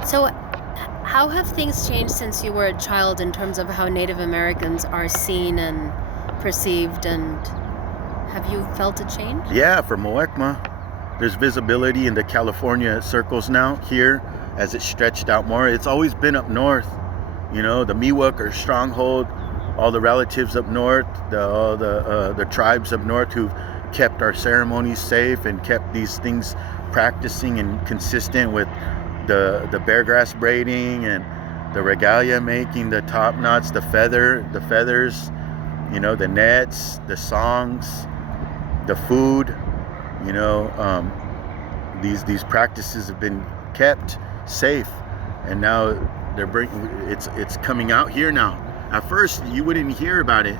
So, how have things changed since you were a child in terms of how Native Americans are seen and perceived? And have you felt a change? Yeah, for Muwekma, there's visibility in the California circles now here as it stretched out more. It's always been up north, the Miwok or stronghold, all the relatives up north, all the tribes up north who've kept our ceremonies safe and kept these things practicing and consistent with the bear grass braiding and the regalia making, the top knots, the feathers, the nets, the songs, the food. These practices have been kept safe, and now it's coming out here now. At first, you wouldn't hear about it.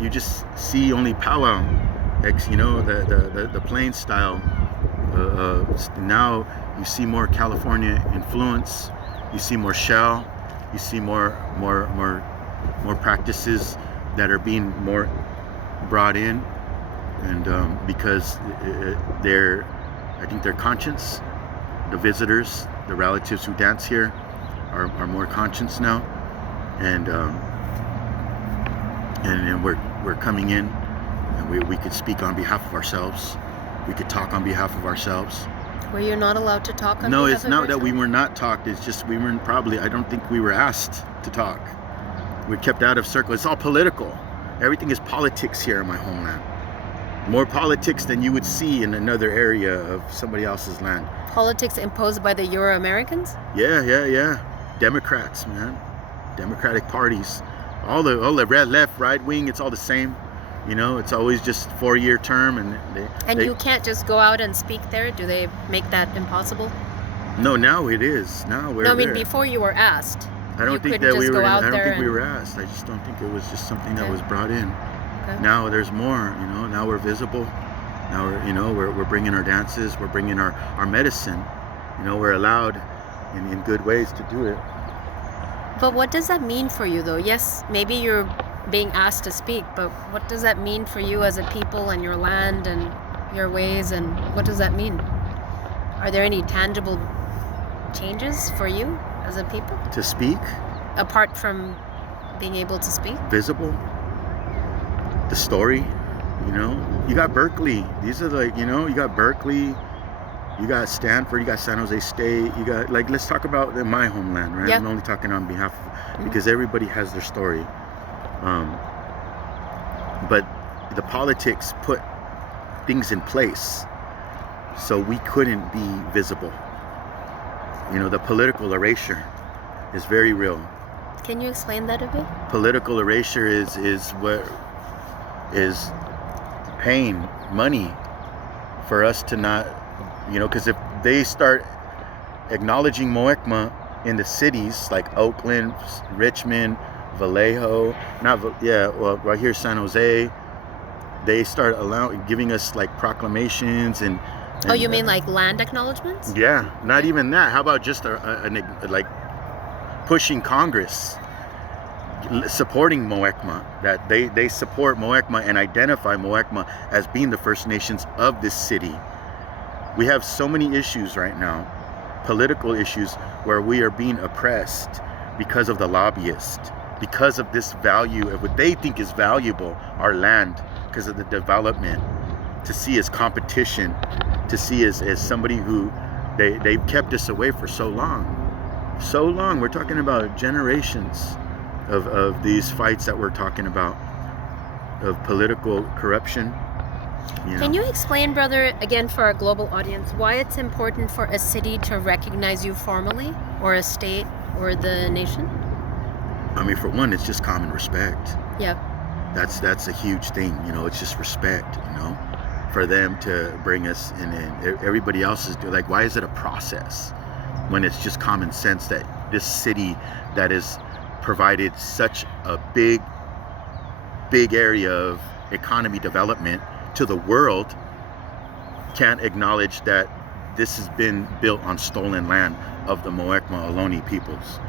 You just see only powwow, the plain style. Now you see more California influence. You see more shell. You see more practices that are being more brought in, and because I think their conscience, the visitors, the relatives who dance here, are more conscious now, and we're coming in, and we could speak on behalf of ourselves. We could talk on behalf of ourselves. Were you not allowed to talk on No, behalf it's of not that yourself? we were not talked. It's just we weren't probably. I don't think we were asked to talk. We're kept out of circle. It's all political. Everything is politics here in my homeland. More politics than you would see in another area of somebody else's land. Politics imposed by the Euro-Americans? Yeah. Democrats, man. Democratic parties. All the red, left, right wing. It's all the same. It's always just 4-year term, and You can't just go out and speak there? Do they make that impossible? No, now it is. Now we're No, I mean, there. before you were asked. I don't You think couldn't that we just were. go out I don't there think we and- were asked. I just don't think it was just something that Okay. was brought in. Okay. Now there's more. Now we're visible. Now we're bringing our dances. We're bringing our medicine. We're allowed in good ways to do it. But what does that mean for you, though? Yes, maybe you're being asked to speak, but what does that mean for you as a people and your land and your ways, and what does that mean? Are there any tangible changes for you as a people, To speak, apart from being able to speak? visible. The story. You got Berkeley. These are you got Berkeley. You got Stanford, you got San Jose State, you got, let's talk about my homeland, right? Yeah. I'm only talking on behalf of, because everybody has their story. But the politics put things in place so we couldn't be visible. The political erasure is very real. Can you explain that a bit? Political erasure is what is paying money for us to not, because if they start acknowledging Muwekma in the cities like Oakland, Richmond, Vallejo, right here San Jose, they start giving us proclamations and Oh, you mean like land acknowledgements? yeah, not even that. How about just pushing Congress, supporting Muwekma, that they support Muwekma and identify Muwekma as being the First Nations of this city. We have so many issues right now, political issues, where we are being oppressed because of the lobbyists, because of this value of what they think is valuable, our land, because of the development, to see as competition, to see as somebody who they've kept us away for so long. We're talking about generations of these fights that we're talking about, of political corruption. Can you explain, brother, again for our global audience, why it's important for a city to recognize you formally, or a state, or the nation? I mean, for one, it's just common respect. Yeah. That's a huge thing. It's just respect. For them to bring us in, and everybody else is why is it a process when it's just common sense that this city that has provided such a big area of economy development to the world can't acknowledge that this has been built on stolen land of the Muwekma Ohlone peoples,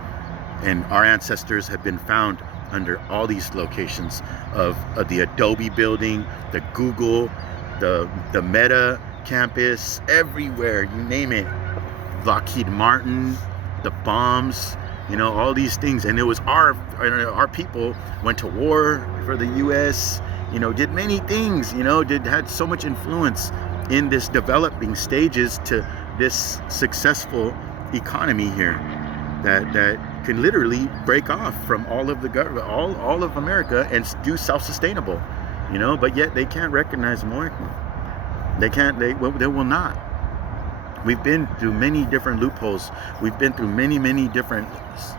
and our ancestors have been found under all these locations of the Adobe building, the Google, the Meta campus, everywhere, you name it. Lockheed Martin, the bombs, all these things. And it was our people went to war for the U.S., did many things, had so much influence in this developing stages to this successful economy here that can literally break off from all of the government, all of America, and do self-sustainable, but yet they can't recognize Muwekma. They will not. We've been through many different loopholes. We've been through many different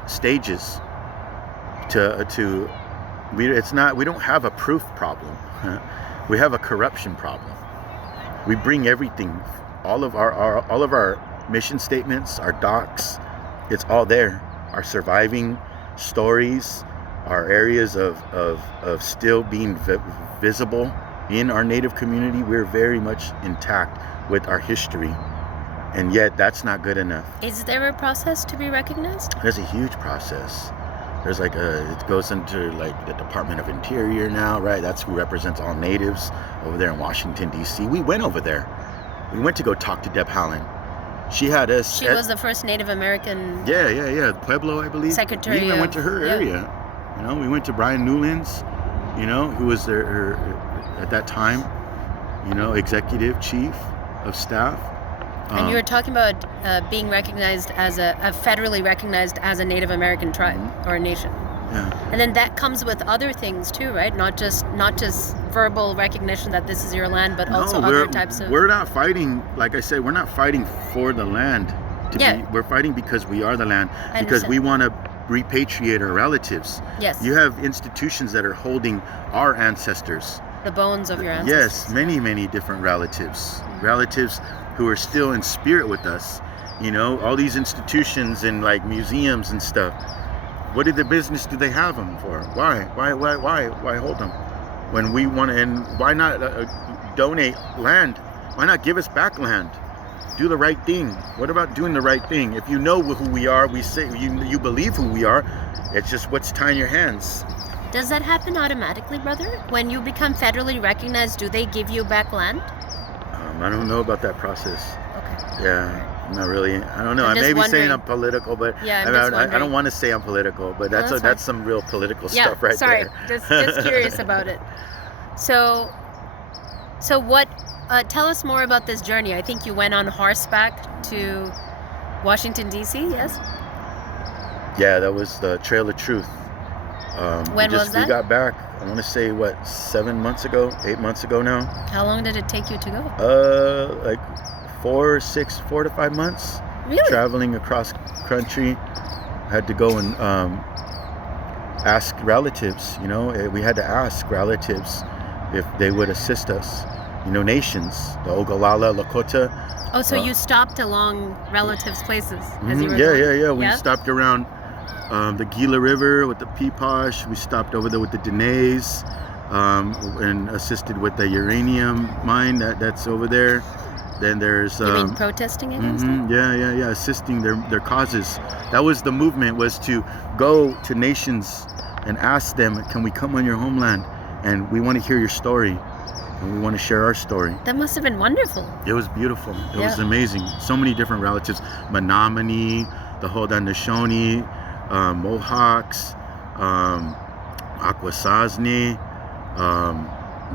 stages we don't have a proof problem. We have a corruption problem. We bring everything, all of our mission statements, our docs, it's all there. Our surviving stories, our areas of still being visible in our Native community, we're very much intact with our history. And yet that's not good enough. Is there a process to be recognized? There's a huge process. There's it goes into the Department of Interior now, right? That's who represents all natives over there in Washington, D.C. We went over there. We went to go talk to Deb Haaland. She had us. She was the first Native American. Yeah. Pueblo, I believe. Secretary. We even went to her area. We went to Brian Newlands, who was her at that time, executive chief of staff. And you were talking about being recognized as federally recognized as a Native American tribe or a nation. Yeah. And then that comes with other things too, right? Not just verbal recognition that this is your land, but also other types of. We're not fighting, like I said, we're not fighting for the land. We're fighting because we are the land. Because we want to repatriate our relatives. Yes. You have institutions that are holding our ancestors. The bones of your ancestors. Yes, many different relatives. Relatives who are still in spirit with us. All these institutions and museums and stuff. What did the business do they have them for? Why hold them? When we want to, and why not donate land? Why not give us back land? Do the right thing. What about doing the right thing? If you know who we are, we say you believe who we are. It's just what's tying your hands. Does that happen automatically, brother? When you become federally recognized, do they give you back land? I don't know about that process. Okay. Yeah, I'm not really. I don't know. I'm I may be wondering. saying I'm political, but Yeah, I don't want to say I'm political. But that's some real political stuff right sorry. there. Just curious about it. So what? Tell us more about this journey. I think you went on horseback to Washington, D.C. Yes. Yeah, that was the Trail of Truth. When was that? We got back. I want to say 8 months ago now. How long did it take you to go? 4 to 5 months. Really? Traveling across country. Had to go and ask relatives. We had to ask relatives if they would assist us. Nations, the Ogallala, Lakota. Oh, so you stopped along relatives' places as you were going? Yeah. We stopped around the Gila River with the Peeposh. We stopped over there with the Dineys and assisted with the uranium mine that's over there. Then there's you mean protesting against it? Yeah, assisting their causes. That was the movement, was to go to nations and ask them, can we come on your homeland? And we want to hear your story. And we want to share our story. That must have been wonderful. It was beautiful. It was amazing. So many different relatives. Menominee, the Haudenosaunee, Mohawks, Akwesasne.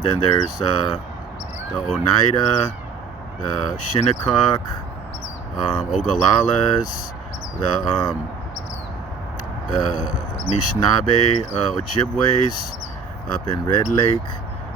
Then there's the Oneida, the Shinnecock, Ogallalas, the Anishinaabe, Ojibways up in Red Lake.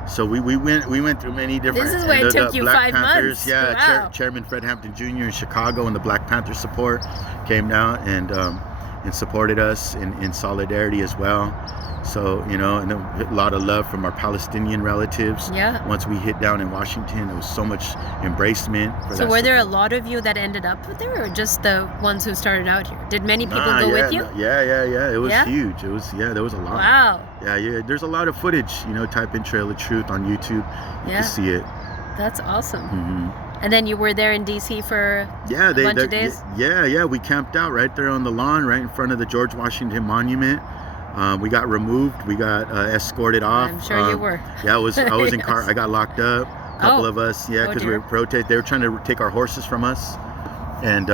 So we went through many different. This is where it took you Black 5 Panthers, months. Yeah, Wow. Chairman Fred Hampton Jr. in Chicago and the Black Panther support came down and supported us in solidarity as well. So and a lot of love from our Palestinian relatives. Yeah. Once we hit down in Washington, there was so much embracement. So were there a lot of you that ended up there, or just the ones who started out here? Did many people go with you? Yeah. It was huge. It was there was a lot. Wow. Yeah. There's a lot of footage. Type in Trail of Truth on YouTube. You can see it. That's awesome. Mm-hmm. And then you were there in D.C. for a bunch of days? Yeah. We camped out right there on the lawn, right in front of the George Washington Monument. We got removed. We got escorted off. I'm sure you were. Yeah, I was in car. I got locked up. A couple of us. Yeah, because we were protesting. They were trying to take our horses from us. And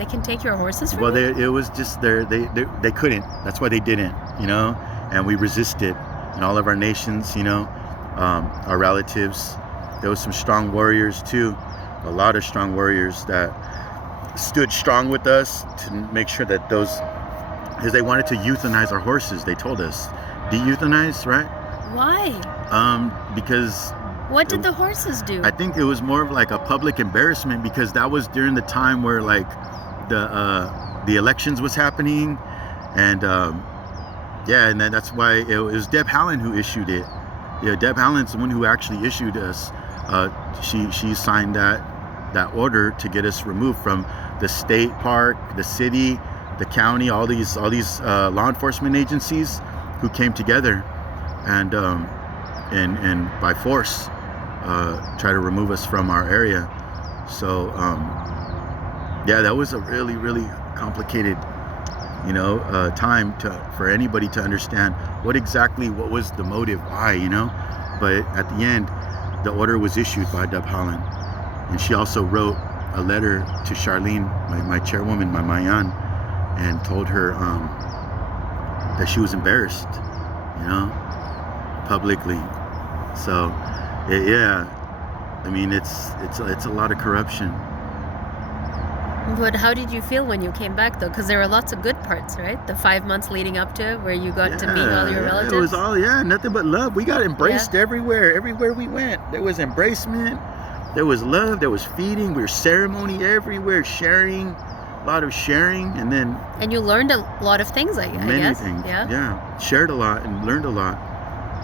They can take your horses from Well, you? it was just they couldn't. That's why they didn't, you know. And we resisted, and all of our nations, you know, our relatives. There was some strong warriors too, a lot of strong warriors that stood strong with us to make sure that those, because they wanted to euthanize our horses. They told us, de-euthanize, right? Why? Because What did the horses do? I think it was more of like a public embarrassment, because that was during the time where like the elections was happening, and yeah, and then that's why it was Deb Haaland who issued it. Yeah, Deb Haaland's the one who actually issued us. She signed that order to get us removed from the state park, the city, the county, all these law enforcement agencies who came together and by force try to remove us from our area. So yeah, that was a really, really complicated, you know, time for anybody to understand what was the motive, why, you know. But at the end, the order was issued by Deb Haaland, and she also wrote a letter to Charlene, my chairwoman, my Mayan, and told her that she was embarrassed, you know, publicly. So yeah, I mean, it's a lot of corruption. But how did you feel when you came back, though? Because there were lots of good parts, right? The 5 months leading up to it, where you got to meet all your relatives. It was all, nothing but love. We got embraced everywhere we went. There was embracement, there was love, there was feeding, we were ceremony everywhere, sharing, a lot of sharing, and then... And you learned a lot of things, I guess. Many things, yeah. Shared a lot and learned a lot.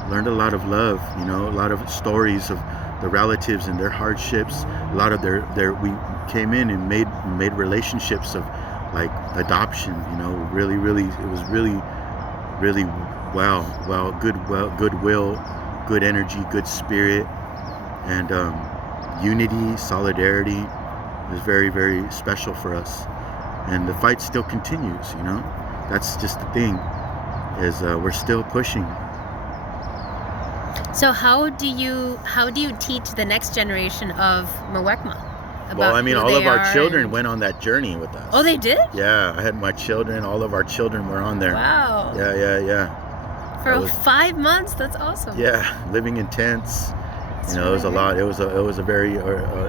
Learned a lot of love, you know, a lot of stories of the relatives and their hardships. A lot of we came in and made relationships of like adoption, you know, really, it was really, really goodwill, good energy, good spirit, and unity, solidarity. It was very, very special for us. And the fight still continues, you know. That's just the thing, is we're still pushing. So how do you teach the next generation of Muwekma? Well, I mean, all of our children went on that journey with us. Oh, they did? Yeah, I had my children. All of our children were on there. Wow. Yeah. For 5 months, that's awesome. Yeah, living in tents. You know, it was a lot. It was a very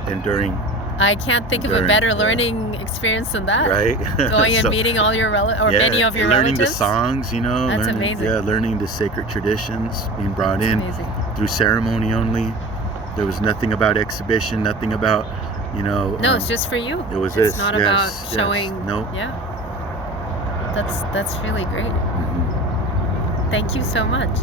enduring. I can't think of a better learning experience than that. Right. Going and meeting all your many of your learning relatives. The songs, you know. That's amazing. Yeah, learning the sacred traditions being brought in through ceremony only. There was nothing about exhibition, nothing about, you know. No, it's just for you. It was It's not about showing. No. Yeah. That's really great. Mm-hmm. Thank you so much.